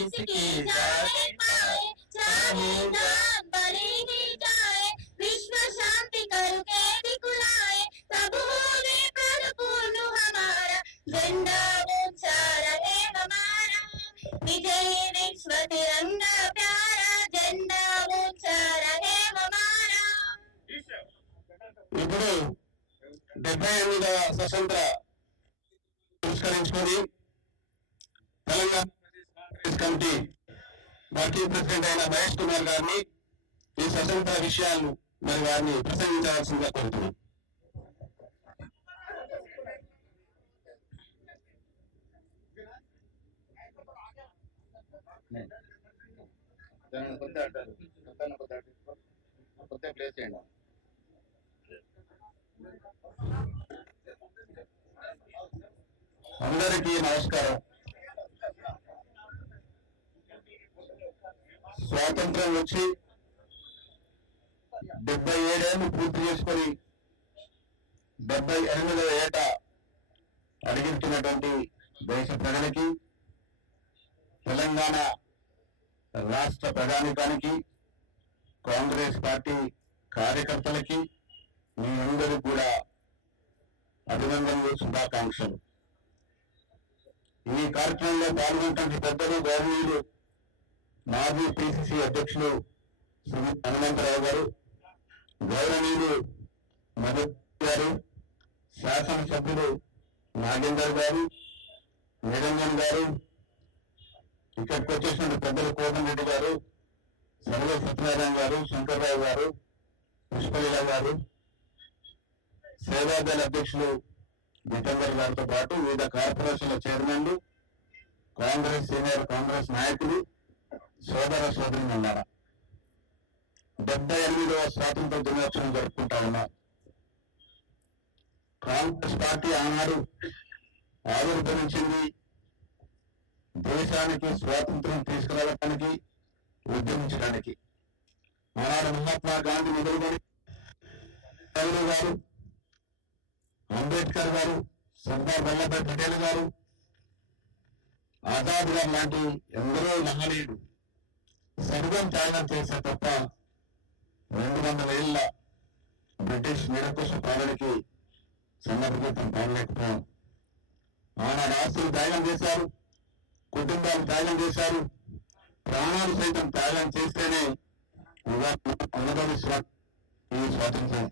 इसकी जाए पाए चाहे जान परी ही जाए विश्व शांति करके दिखलाए तब होवे परिपूर्ण हमारा झंडा ऊंचा रहे हमारा विजय विश्व तिरंगा प्यारा झंडा ऊंचा रहे हमारा ఇప్పుడు 78వ స్వతంత్ర పురస్కరించుకొని తెలంగాణ కమిటీ వర్కింగ్ ప్రెసిడెంట్ అయిన మహేష్ కుమార్ గారిని ఈ స్వతంత్ర విషయాలను మరి వారిని ప్రసంగించవలసిందిగా కోరుతున్నాం. అందరికీ నమస్కారం. స్వాతంత్రం వచ్చి 77 ఏళ్ళు పూర్తి చేసుకొని 78వ ఏట అడిగిస్తున్నటువంటి దేశ ప్రజలకి, తెలంగాణ రాష్ట్ర ప్రజానికానికి, కాంగ్రెస్ పార్టీ కార్యకర్తలకి మీ అందరూ కూడా అభినందనలు, శుభాకాంక్షలు. ఈ కార్యక్రమంలో పాల్గొంటున్న పెద్దలు, గౌరవనీయులు మాజీ పిసిసి అధ్యక్షులు శ్రీ హనుమంతరావు గారు, గౌరవనీయులు మధు గారు, శాసనసభ్యులు నాగేందర్ గారు, నిరంజన్ గారు, ఇక్కడికి వచ్చేసిన పెద్దలు కోటమిరెడ్డి గారు, సర్వే సత్యనారాయణ గారు, శంకర్రావు గారు, పుష్పలీల గారు, సేవాదళ అధ్యక్షులు జితేందర్ గారితో పాటు వివిధ కార్పొరేషన్ల చైర్మన్లు, కాంగ్రెస్ సీనియర్ కాంగ్రెస్ నాయకులు, సోదర సోదరులు ఉన్నారా. 78వ స్వాతంత్ర దినోత్సవం జరుపుకుంటా ఉన్నాం. కాంగ్రెస్ పార్టీ ఆనాడు ఆవిర్భవించింది దేశానికి స్వాతంత్రం తీసుకురావడానికి, ఉద్యమించడానికి. ఆనాడు మహాత్మా గాంధీ మొదలుకొని నెహ్రూ గారు, అంబేద్కర్ గారు, సర్దార్ వల్లభాయ్ పటేల్ గారు, ఆజాద్ గారు లాంటి ఎందరో మహనీయులు సర్వం త్యాగం చేసే తప్ప 200 ఏళ్ల బ్రిటిష్ నిరంకుశ పాలనకి సన్నద్ధం పాడలేకపోయాం. ఆనాడు ఆస్తులు త్యాగం చేశారు, కుటుంబాలు త్యాగం చేశారు, ప్రాణాలు సైతం త్యాగం చేస్తేనే అనుభవిస్తున్న ఈ స్వాతంత్రం.